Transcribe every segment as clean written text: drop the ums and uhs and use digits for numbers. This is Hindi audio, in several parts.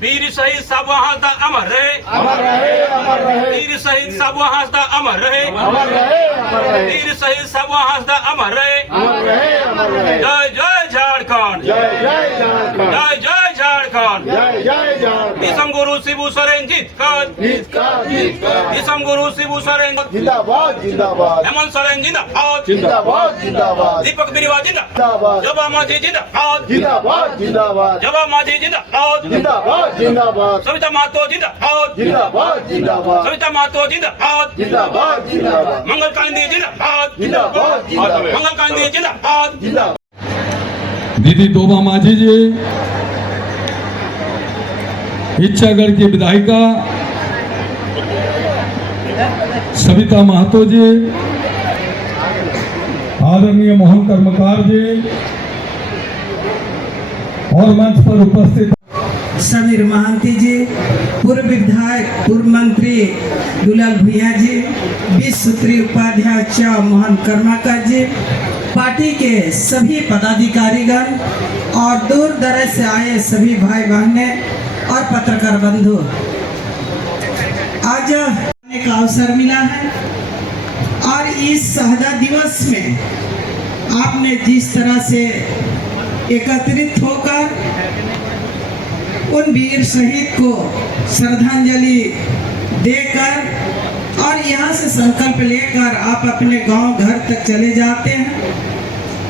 वीर शहीद साबुआ हांसदा अमर रहे, अमर रहे, अमर रहे, वीर शहीद साबुआ हांसदा अमर रहे, अमर रहे, अमर रहे, वीर शहीद साबुआ हांसदा अमर रहे। अमर रहे, अमर रहे। जय जय झारखंड, जय जय झारखंड, जय जय झारखंड। जय जय झारखंड। दिसम गुरु शिबू सोरेन जीत कर, जीत का, जीत का। दिसम गुरु शिबू सोरेन, जिंदाबाद, जिंदाबाद, हेमंत सोरेन जिंदाबाद, जिंदाबाद, जिंदाबाद, दीपक बिरुवा जिंदाबाद, जिंदाबाद, जबा माझी जिंदाबाद, जिंदाबाद, जिंदाबाद, जबा माझी जिंदाबाद, जिंदाबाद, जिंदाबाद, सविता मातो जिंदाबाद, जिंदाबाद, जिंदाबाद, सविता मातो जिंदाबाद, जिंदाबाद, जिंदाबाद, मंगल कांदी जिंदाबाद, जिंदाबाद, जिंदाबाद, मंगल कांदी जिंदाबाद। जिंदाबाद। दीदी दोबा माझी जी, इच्छागढ़ की विधायिका सविता महतो जी, आदरणीय मोहन कर्मकार जी और मंच पर उपस्थित समीर महांती जी, पूर्व विधायक, पूर्व मंत्री दुलाल भुइया जी, 20 सूत्री उपाध्यक्ष मोहन कर्मकार जी, पार्टी के सभी पदाधिकारीगण और दूर दराज से आए सभी भाई बहनें और पत्रकार बंधु, आज आने का अवसर मिला है और इस शहादत दिवस में आपने जिस तरह से एकत्रित होकर उन वीर शहीद को श्रद्धांजलि देकर और यहाँ से संकल्प लेकर आप अपने गांव घर तक चले जाते हैं,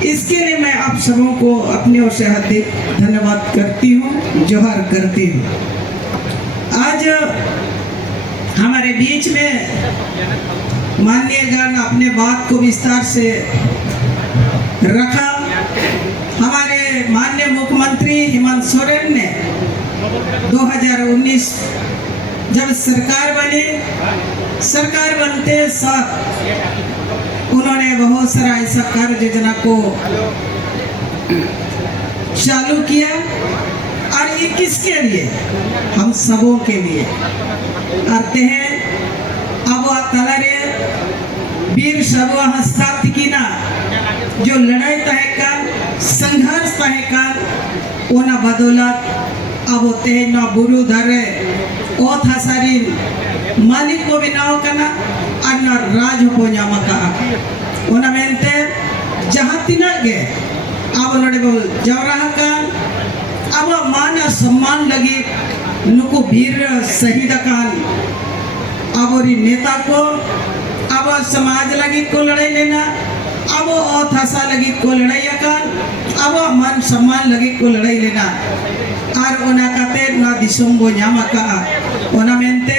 इसके लिए मैं आप सबों को अपनी ओर से हार्दिक धन्यवाद करती हूँ, जोहार करती हूँ। आज हमारे बीच में माननीय गण अपने बात को विस्तार से रखा। हमारे माननीय मुख्यमंत्री हेमंत सोरेन ने 2019 जब सरकार बनी, सरकार बनते साथ उन्होंने बहुत सारा ऐसा कार्य योजना को चालू किया और ये किसके लिए? हम सबों के लिए करते हैं। अब तलारे वीर सबुआ हस्ताक्षर किना जो लड़ाई तय कर संघर्ष तय कर ओना बदौलत अब तेज न बुरु धरे ओत हसारी मालिक को बनाव करना और न राज को नामा का ओना मेंते जहाँ तिना गे अब नड़े बोल जवराह का अब मान सम्मान लगी नुको वीर शहीद कान अब और नेता को अब समाज लगी को लड़ाई लेना, अब ओत हसा लगी को लड़ाई कान, अब मान सम्मान लगी को लड़ाई लेना और ओना काते ना दिसोम बो न्यामा का ओना मेंते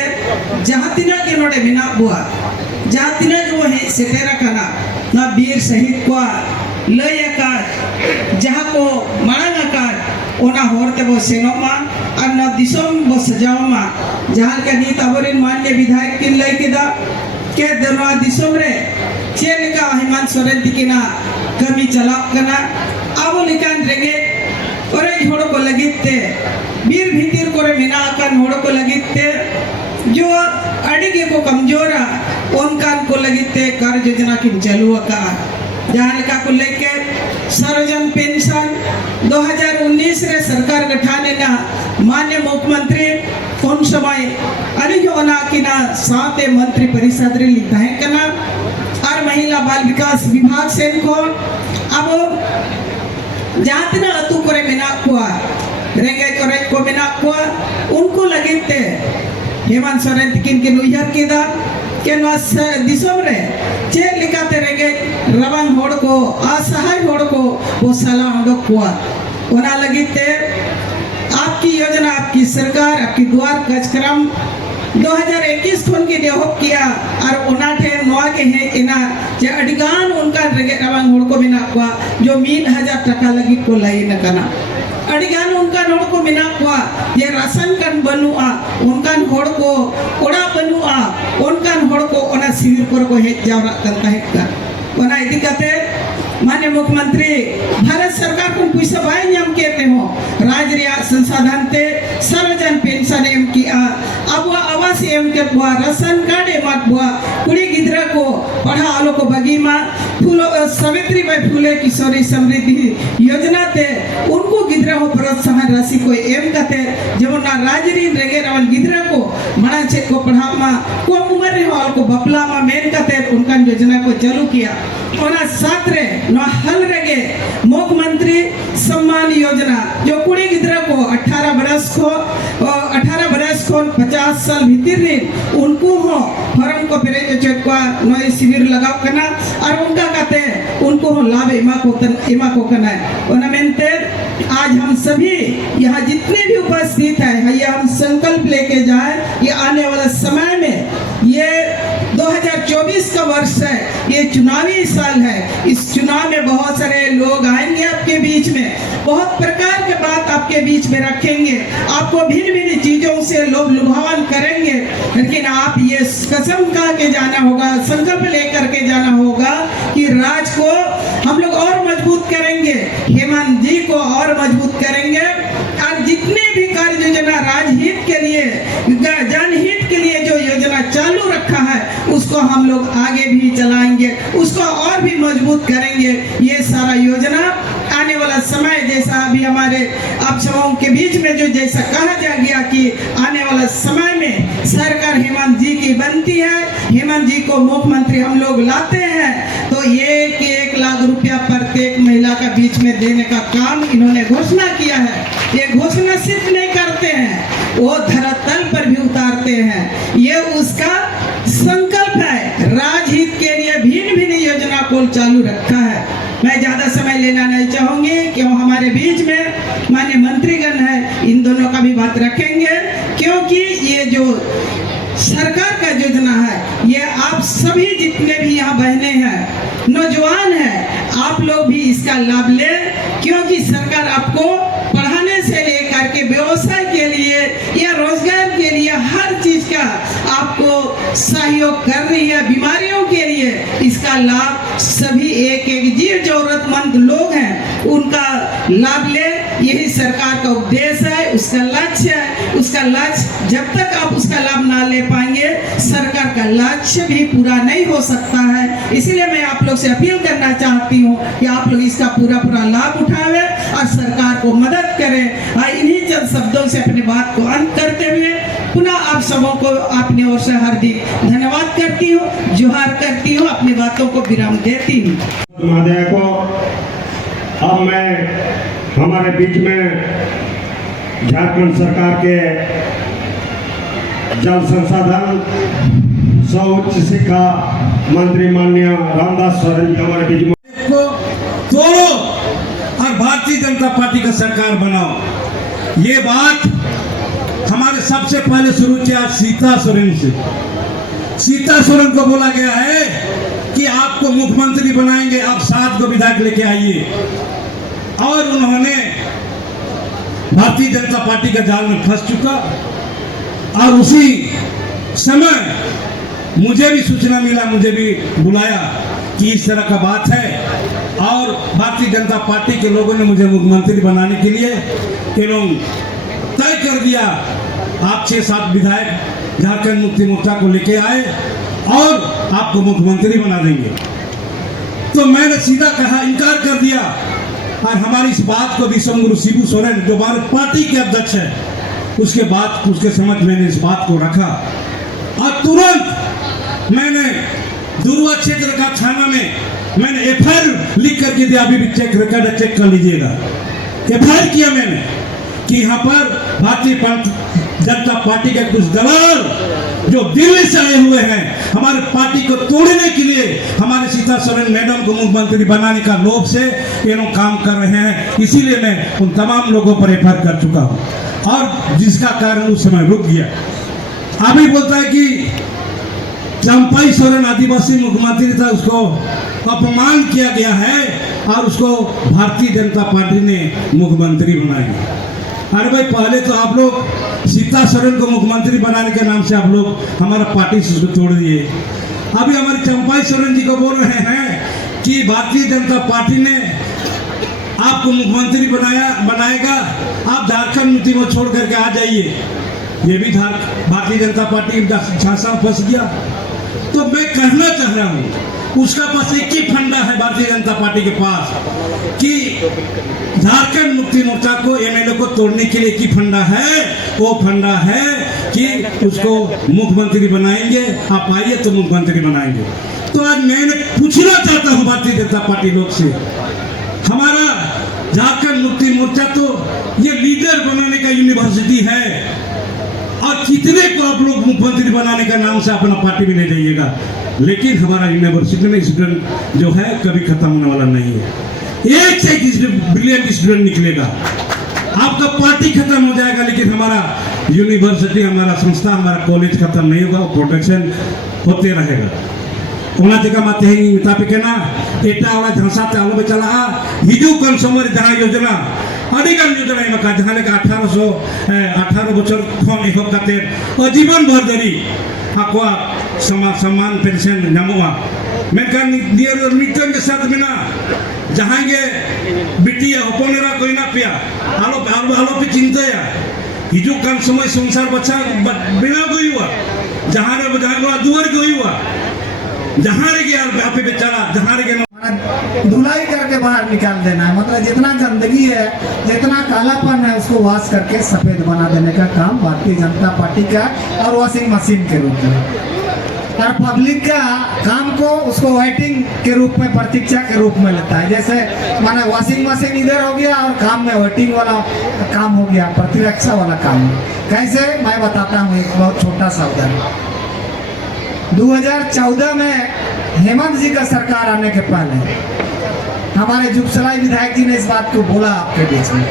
जहाँ तिना के नोड़े बिना बुआ जहाँ तिना के वो है सेटेरा काना ना वीर शहीद को लय का जहाँ को मांगा का ओना होरते वो सेनोमा और ना दिसोम वो सजाओमा जहाँ का नीत अवरिन मान्य विधायक किन लय किदा के दरवा दिसोम रे चेन का हेमंत सोरेन तिकिना कमी चलाप कना अब लिकान रेगे और होड़ो को लगिते वीर भीतिर को मिना का होड़ो को लगिते जो अड़िगे को कमजोरा उनका को लगिते कार्य योजना की चालू का जहाँ लिखा को लेके सर्वजन पेंशन 2019 रे सरकार गठाने ना मान्य मुख्यमंत्री कौन समय अनिजोना की ना साते मंत्री परिषद रे लिखा है कना और महिला बाल विकास विभाग से इनको अब जाते ना अतु करे बिना कुआ रेंगे करे को बिना कुआ उनको लगे थे हेमंत सोरेन तिकिन के नुहर किदा के नस दिसोम रे चेर लिखाते रेंगे रवांग होड़ को असहाय होड़ को वो सलाह होड़ कुआ ओना लगी थे आपकी योजना, आपकी सरकार, आपकी द्वार कार्यक्रम 2021 खन के नियोग किया और उनाठे नवा के हैं इना जे अडिगान उनका रेगे रवांग होड़ को बिना कुआ जो 1000 टका लगी को लाई न कना अडिगान उनका होड़ को बिना कुआ ये राशन कन बनुआ उनका होड़ को ओड़ा बनुआ उनका होड़ को ओना शिविर पर को हे जावरा करता है का ओना इदी कते माननीय मुख्यमंत्री भारत सरकार को पैसा बाय नियम कहते हो राज्य संसाधन ते सर्वजन पेंशन एम किया अब वो आवास आवास एम के बुआ राशन कार्ड एमत बुआ कुड़ी गिद्रा को पढ़ा आलो को बगीमा फूलो सावित्री बाई फूले किशोरी समृद्धि योजना ते उनको गिद्रा हो प्रोत्साहन राशि को एम कते जमुना राजरीन रेगे रावल गिद्रा को मना चेक को पढ़ा मा को उम्र रे हाल को बपला मा मेन कते उनका योजना को चालू किया ओना सातरे नो हल रेगे मुख्यमंत्री सम्मान योजना जो कुड़ी गिद्रा को 18 बरस को 50 साल भीतर रे उनको हो फॉर्म को पेरे जो चेकवा नए शिविर लगाव करना और उनका कहते उनको हो लाभ इमा को करना है और मेनते आज हम सभी यहाँ जितने भी उपस्थित हैं ये हम संकल्प लेके जाए ये आने वाला समय में ये 2024 का वर्ष है ये चुनावी साल है इस चुनाव में बहुत सारे लोग आएंगे आपके बीच में बहुत प्रकार के बात आपके बीच में रखेंगे आपको भिन्न भिन्न चीजों से लोग लुभावन करेंगे लेकिन आप ये कसम खा के जाना होगा संकल्प लेकर के जाना होगा कि राज को हम लोग और मजबूत करेंगे हेमंत जी को और मजबूत करेंगे और जितने भी कार्य योजना राजहित के लिए जनहित के लिए जो योजना चालू रखा है उसको हम लोग आगे भी चलाएंगे उसको और भी मजबूत करेंगे ये सारा योजना आने वाला समय जैसा अभी हमारे आप सबों के बीच में जो जैसा कहा जा गया कि आने वाला समय में सरकार हेमंत जी की बनती है हेमंत जी को मुख्यमंत्री हम लोग लाते हैं तो 1 लाख रुपया प्रत्येक महिला का बीच में देने का काम इन्होंने घोषणा किया है ये घोषणा सिर्फ नहीं करते हैं वो धरातल पर भी उतारते हैं ये उसका संकल्प है राजहित के लिए भिन्न भिन्न योजना को चालू रखा है मैं ज्यादा समय लेना नहीं चाहूंगी क्यों हमारे बीच में माननीय मंत्रीगण है इन दोनों का भी बात रखेंगे क्योंकि ये जो सरकार का योजना है ये आप सभी जितने भी यहाँ बहने हैं नौजवान हैं आप लोग भी इसका लाभ ले क्योंकि सरकार आपको पढ़ाने से लेकर के व्यवसाय के लिए या रोजगार के लिए हर चीज का आपको सहयोग कर रही है बीमारियों के लिए इसका लाभ सभी एक जीव जरूरतमंद लोग हैं उनका लाभ ले यही सरकार का उद्देश्य है उसका लक्ष्य है उसका लक्ष्य जब तक आप उसका लाभ ना ले पाएंगे सरकार का लक्ष्य भी पूरा नहीं हो सकता है इसलिए मैं आप लोग से अपील करना चाहती हूँ कि आप लोग इसका पूरा लाभ उठावे और सरकार को मदद करें और इन्हीं चंद शब्दों से अपनी बात को अंत करते हुए पुनः आप सबों को अपनी ओर से हार्दिक धन्यवाद करती हूँ जोहार करती हूँ अपनी बातों को विराम देती हूँ महोदय को अब मैं हमारे बीच में झारखंड सरकार के जल संसाधन उच्च शिक्षा मंत्री माननीय रामदास सोरेन जी हमारे बीच में को तोड़ो और भारतीय जनता पार्टी का सरकार बनाओ ये बात हमारे सबसे पहले शुरू किया सीता सोरेन से सीता सोरेन को बोला गया है कि आपको मुख्यमंत्री बनाएंगे आप 7 को विधायक लेके आइए और उन्होंने भारतीय जनता पार्टी का जाल में फंस चुका और उसी समय मुझे भी सूचना मिला मुझे भी बुलाया कि इस तरह का बात है और भारतीय जनता पार्टी के लोगों ने मुझे मुख्यमंत्री बनाने के लिए एवं तय कर दिया आप 6-7 विधायक झारखंड मुक्ति मोर्चा को लेके आए और आपको मुख्यमंत्री बना देंगे तो मैंने सीधा कहा इनकार कर दिया और हमारी इस बात को विश्वगुरु शिबू सोरेन जो हमारे पार्टी के अध्यक्ष है उसके समझ मैंने इस बात को रखा और तुरंत मैंने दुर्वा क्षेत्र का थाना में मैंने एफआईआर लिख करके दिया अभी भी चेक रिकॉर्ड चेक कर लीजिएगा एफआईआर किया मैंने कि यहाँ पर भारतीय जनता पार्टी के कुछ दलाल जो दिल्ली से आए हुए हैं हमारे पार्टी को तोड़ने के लिए हमारे सीता सोरेन मैडम को मुख्यमंत्री बनाने का लोभ से ये लोग काम कर रहे हैं इसीलिए मैं उन तमाम लोगों पर एफआईआर कर चुका हूँ और जिसका कारण उस समय रुक गया अभी बोलता है कि चंपाई सोरेन आदिवासी मुख्यमंत्री था उसको अपमान किया गया है और उसको भारतीय जनता पार्टी ने मुख्यमंत्री बनाया अरे भाई पहले तो आप लोग सीता सोरेन को मुख्यमंत्री बनाने के नाम से आप लोग हमारा पार्टी से तोड़ दिए अभी हमारे चंपाई सोरेन जी को बोल रहे हैं कि भारतीय जनता पार्टी ने आपको मुख्यमंत्री बनाएगा आप झारखंड मुक्ति को छोड़ करके आ जाइए ये भी भारतीय जनता पार्टी झांसा में फंस गया। तो मैं कहना चाह रहा हूँ उसका पास एक ही फंडा है भारतीय जनता पार्टी के पास कि झारखंड मुक्ति मोर्चा को एमएलए को तोड़ने के लिए एक ही फंडा है। वो फंडा है कि उसको मुख्यमंत्री बनाएंगे, आप आइए तो मुख्यमंत्री बनाएंगे। तो आज मैंने पूछना चाहता हूँ भारतीय जनता पार्टी लोग से, हमारा झारखंड मुक्ति मोर्चा तो ये लीडर बनाने का यूनिवर्सिटी है और कितने को आप लोग मुख्यमंत्री बनाने का नाम से अपना पार्टी में ले जाइएगा, लेकिन हमारा यूनिवर्सिटी में स्टूडेंट जो है कभी खत्म होने वाला नहीं है। एक से एक ब्रिलियंट स्टूडेंट निकलेगा, आपका पार्टी खत्म हो जाएगा लेकिन हमारा यूनिवर्सिटी, हमारा संस्था, हमारा कॉलेज खत्म नहीं होगा, प्रोटेक्शन होते रहेगा। ओना जगह माते हैं मितापे के ना एटा वाला झांसा ते आलो बेचला हिजू कन समर जहां योजना अधिकांश योजना में का जहां का 18 बছর खन एहब काते जीवन भर धरी आकवा सम्मान पेंशन नामवा मेनकान नियर मिटन के साथ में ना जहां के बिटिया हपनेरा कोइना पिया आलो पे चिंताया हिजू कन समय संसार बच्चा बिना गई हुआ जहां रे जहां दुआर गई हुआ जहां रे यार पे बेचारा जहां रे धुलाई करके बाहर निकाल देना है। मतलब जितना गंदगी है, जितना कालापन है, उसको वॉश करके सफेद बना देने का काम भारतीय जनता पार्टी का और वॉशिंग मशीन के रूप में, और पब्लिक का काम को उसको वेटिंग के रूप में, प्रतीक्षा के रूप में लेता है। जैसे माना वॉशिंग मशीन इधर हो गया और काम में वेटिंग वाला काम हो गया, प्रतिरक्षा वाला काम। कैसे, मैं बताता हूँ एक बहुत छोटा सा उदाहरण। 2014 में हेमंत जी का सरकार आने के पहले हमारे जुगसलाई विधायक जी ने इस बात को बोला आपके बीच में,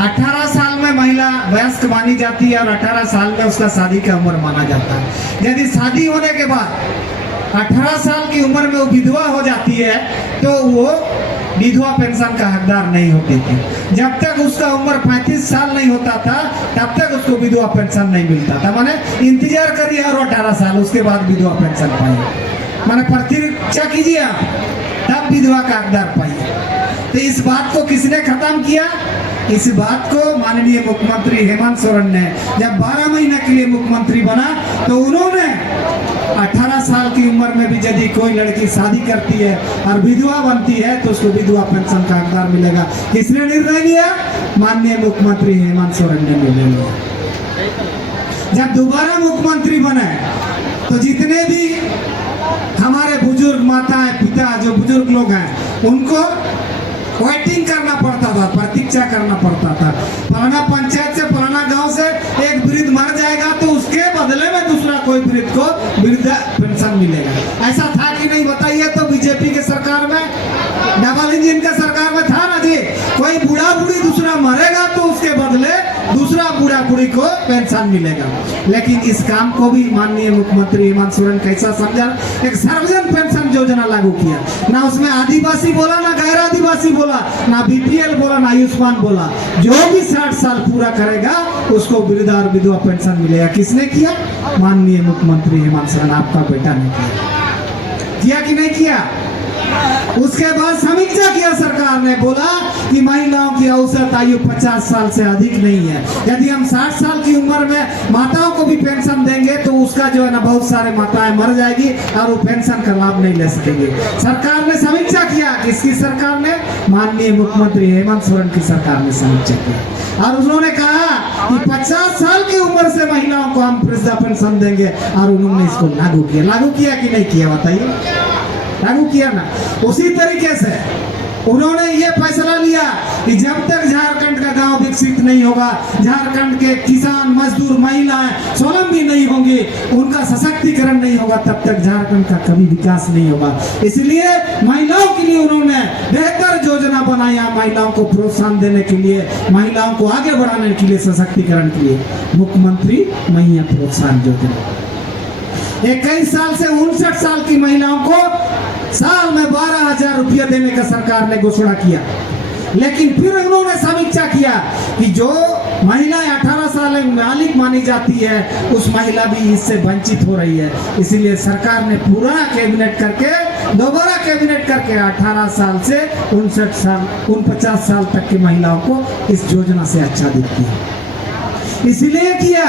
18 साल में महिला वयस्क मानी जाती है और 18 साल में उसका शादी का उम्र माना जाता है। यदि शादी होने के बाद 18 साल की उम्र में वो विधवा हो जाती है तो वो विधवा पेंशन का हकदार नहीं होती थी। जब तक उसका उम्र 35 साल नहीं होता था तब तक उसको विधवा पेंशन नहीं मिलता था। माने इंतजार करिए और 18 साल उसके बाद विधवा पेंशन पाइए, माने प्रतीक्षा कीजिए आप, तब विधवा का हकदार पाइए। तो इस बात को किसने खत्म किया? इस बात को माननीय मुख्यमंत्री हेमंत सोरेन ने जब 12 महीने के लिए मुख्यमंत्री बना तो उन्होंने 18 साल की उम्र में भी यदि कोई लड़की शादी करती है और विधवा बनती है तो उसको विधवा पेंशन का हकदार मिलेगा। किसने निर्णय लिया? माननीय मुख्यमंत्री हेमंत सोरेन ने निर्णय लिया। जब दोबारा मुख्यमंत्री बने तो जितने भी हमारे बुजुर्ग माताएं पिता जो बुजुर्ग लोग हैं उनको वेटिंग करना पड़ता था, प्रतीक्षा करना पड़ता था। फलाना पंचायत से, फलाना गांव से एक वृद्ध मर जाएगा तो उसके बदले में दूसरा कोई वृद्ध को वृद्धा पेंशन मिलेगा। ऐसा था कि नहीं बताइए? तो बीजेपी के सरकार में, डबल इंजन के सरकार में था ना जी, कोई बूढ़ा बूढ़ी दूसरा मरेगा तो उसके बदले दूसरा बूढ़ा बूढ़ी को पेंशन मिलेगा। लेकिन इस काम को भी माननीय मुख्यमंत्री हेमंत सोरेन कैसा समझा? एक सार्वजनिक पेंशन योजना लागू किया। ना उसमें आदिवासी बोला, ना गैर आदिवासी बोला, ना बीपीएल बोला, ना आयुष्मान बोला। जो भी 60 साल पूरा करेगा उसको वृद्धा और विधवा पेंशन मिलेगा। किसने किया? माननीय मुख्यमंत्री हेमंत सोरेन, आपका बेटा ने किया कि नहीं किया? उसके बाद समीक्षा किया सरकार ने, बोला कि महिलाओं की औसत आयु 50 साल से अधिक नहीं है। यदि हम 60 साल की उम्र में माताओं को भी पेंशन देंगे तो उसका जो है ना बहुत सारे माताएं मर जाएगी और वो पेंशन का लाभ नहीं ले सकेंगे। सरकार ने समीक्षा किया। किसकी सरकार ने? माननीय मुख्यमंत्री हेमंत सोरेन की सरकार ने समीक्षा किया और उन्होंने कहा कि 50 साल की उम्र से महिलाओं को हम वृद्धा पेंशन देंगे और उन्होंने इसको लागू किया। लागू किया कि नहीं किया बताइए? लागू किया ना। उसी तरीके से उन्होंने ये फैसला लिया कि जब तक झारखंड का गांव विकसित नहीं होगा, झारखंड के किसान मजदूर महिलाएं स्वावलंबी नहीं होंगी, उनका सशक्तिकरण नहीं होगा, तब तक झारखंड का कभी विकास नहीं होगा। इसलिए महिलाओं के लिए उन्होंने बेहतर योजना बनाया, महिलाओं को प्रोत्साहन देने के लिए, महिलाओं को आगे बढ़ाने के लिए, सशक्तिकरण के लिए मुख्यमंत्री महिला प्रोत्साहन योजना। 21 साल से 59 साल की महिलाओं को साल में 12,000 रुपया देने का सरकार ने घोषणा किया। लेकिन फिर उन्होंने समीक्षा किया कि जो महिलाएं 18 साल में मालिक मानी जाती है उस महिला भी इससे वंचित हो रही है। इसीलिए सरकार ने पूरा कैबिनेट करके, दोबारा कैबिनेट करके 18 साल से 49 साल 49 साल तक की महिलाओं को इस योजना से आच्छादित किया। इसलिए किया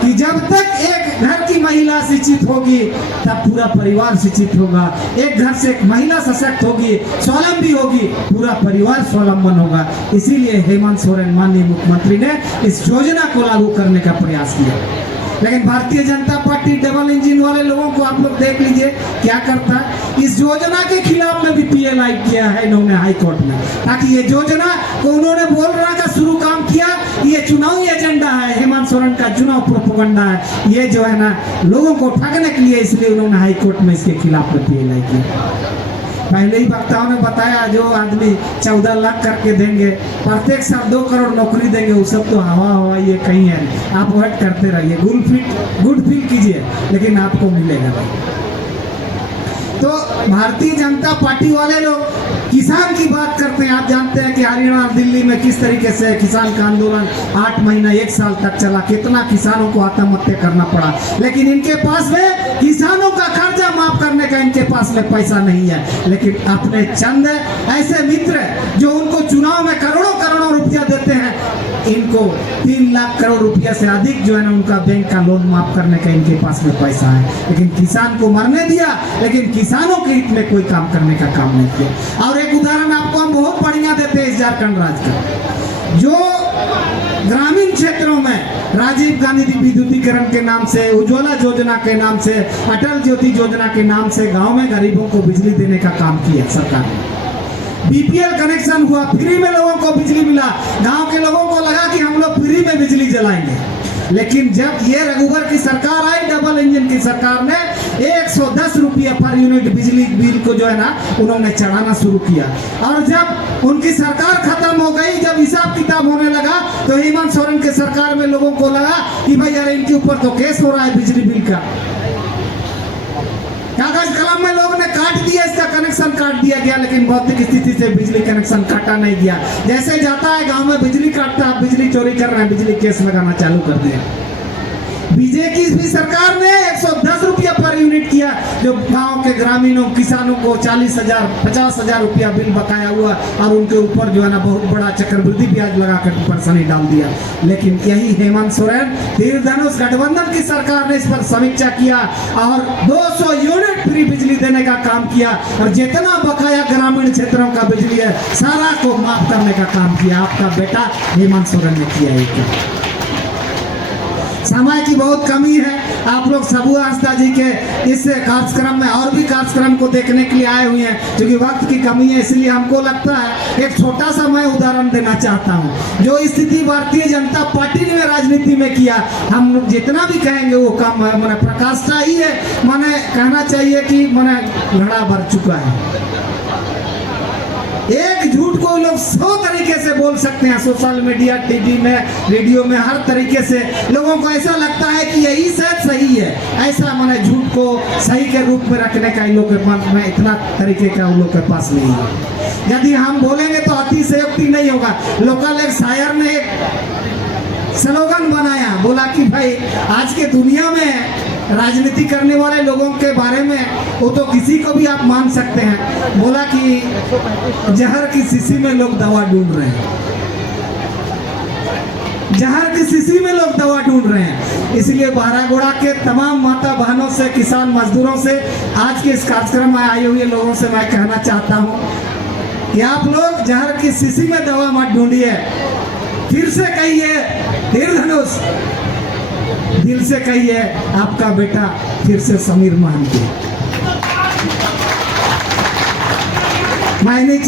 कि जब तक एक घर की महिला शिक्षित होगी तब पूरा परिवार शिक्षित होगा। एक घर से एक महिला सशक्त होगी, स्वावलंबी होगी, पूरा परिवार स्वावलंबन होगा। इसीलिए हेमंत सोरेन माननीय मुख्यमंत्री ने इस योजना को लागू करने का प्रयास किया। लेकिन Bharatiya Janata party double engine वाले लोगों को आप लोग देख लीजिए क्या करता है। इस योजना के खिलाफ में भी पीएलआई किया है इन्होंने हाई कोर्ट में, ताकि ये योजना को उन्होंने बोल रहा का शुरू काम किया, ये चुनावी एजेंडा है, हेमंत सोरेन का चुनाव प्रोपेगेंडा है, ये जो है ना लोगों को ठगने के लिए, इसलिए उन्होंने हाई कोर्ट में इसके खिलाफ में पीएलआई किया। पहले ही वक्ताओं ने बताया जो आदमी 14 लाख करके देंगे, प्रत्येक साल 2 करोड़ नौकरी देंगे, वो सब तो हवा ये कहीं है। आप वेट करते रहिए, गुड फील कीजिए, लेकिन आपको मिलेगा। तो भारतीय जनता पार्टी वाले लोग किसान की बात करते हैं। आप जानते हैं कि हरियाणा और दिल्ली में किस तरीके से किसान का आंदोलन 8 महीना 1 साल तक चला, कितना किसानों को आत्महत्या करना पड़ा। लेकिन इनके पास में किसानों का कर्जा माफ करने का इनके पास में पैसा नहीं है। लेकिन अपने चंद ऐसे मित्र जो उनको चुनाव में करोड़ों करोड़ों रुपया देते हैं, इनको 3 लाख करोड़ रुपया से अधिक जो है ना उनका बैंक का लोन माफ करने का इनके पास में पैसा है। लेकिन किसान को मरने दिया, लेकिन किसानों के हित में कोई काम करने का काम नहीं किया। और एक उदाहरण आपको हम बहुत बढ़िया देते हैं इस झारखंड राज्य का, जो ग्रामीण क्षेत्रों में राजीव गांधी विद्युतीकरण के नाम से, उज्ज्वला योजना के नाम से, अटल ज्योति योजना के नाम से गांव में गरीबों को बिजली देने का काम किया सरकार ने। बीपीएल कनेक्शन हुआ, फ्री में लोगों को बिजली मिला। गांव के लोगों को लगा कि हम लोग फ्री में बिजली जलाएंगे। लेकिन जब ये रघुवर की सरकार आई, डबल इंजन की सरकार ने 110 रुपये पर यूनिट बिजली बिल को जो है ना उन्होंने चढ़ाना शुरू किया। और जब उनकी सरकार खत्म हो गई, जब हिसाब किताब होने लगा, तो हेमंत सोरेन के सरकार में लोगों को लगा कि भाई यार इनके ऊपर तो केस हो रहा है बिजली बिल का। कागज कलम में लोगों ने काट दिया, इसका कनेक्शन काट दिया गया, लेकिन भौतिक स्थिति से बिजली कनेक्शन काटा नहीं गया। जैसे जाता है गांव में बिजली काटता है, बिजली चोरी कर रहे हैं, बिजली केस लगाना चालू कर दिया। बीजेपी भी सरकार ने 110 रुपया पर यूनिट किया, जो गांव के ग्रामीणों किसानों को 40,000 50,000 रुपया बिल बकाया हुआ, और उनके ऊपर जो है ना बहुत बड़ा चक्रवृद्धि ब्याज लगाकर परेशानी डाल दिया। लेकिन यही हेमंत सोरेन तीर धनुष गठबंधन की सरकार ने इस पर समीक्षा किया और 200 यूनिट फ्री बिजली देने का काम किया, और जितना बकाया ग्रामीण क्षेत्रों का बिजली है सारा को माफ करने का काम किया। आपका बेटा हेमंत सोरेन ने किया है। समय की बहुत कमी है, आप लोग सबू आस्था जी के इस कार्यक्रम में और भी कार्यक्रम को देखने के लिए आए हुए हैं, क्योंकि वक्त की कमी है, इसलिए हमको लगता है एक छोटा सा मैं उदाहरण देना चाहता हूं। जो स्थिति भारतीय जनता पार्टी ने राजनीति में किया, हम जितना भी कहेंगे वो कम है। मैंने प्रकाष्ठा ही है, मैंने कहना चाहिए कि मैंने लड़ा भर चुका है। एक झूठ को लोग 100 तरीके से बोल सकते हैं, सोशल मीडिया, टीवी में, रेडियो में, हर तरीके से लोगों को ऐसा लगता है कि यही शायद सही है। ऐसा मैंने झूठ को सही के रूप में रखने का इन लोग के पास में इतना तरीके का उन लोग के पास नहीं है। यदि हम बोलेंगे तो अतिशयोक्ति नहीं होगा। लोकल एक शायर ने एक स्लोगन बनाया, बोला कि भाई आज के दुनिया में राजनीति करने वाले लोगों के बारे में वो तो किसी को भी आप मान सकते हैं। बोला कि जहर की शीशी में लोग दवा ढूंढ रहे हैं, जहर की शीशी में लोग दवा ढूंढ रहे हैं। इसलिए बारागोड़ा के तमाम माता बहनों से, किसान मजदूरों से, आज के इस कार्यक्रम में आए हुए लोगों से मैं कहना चाहता हूँ कि आप लोग जहर की शीशी में दवा मत ढूंढिए। फिर से कहिए तीर धनुष, दिल से कहिए आपका बेटा फिर से समीर महंती। मैं नहीं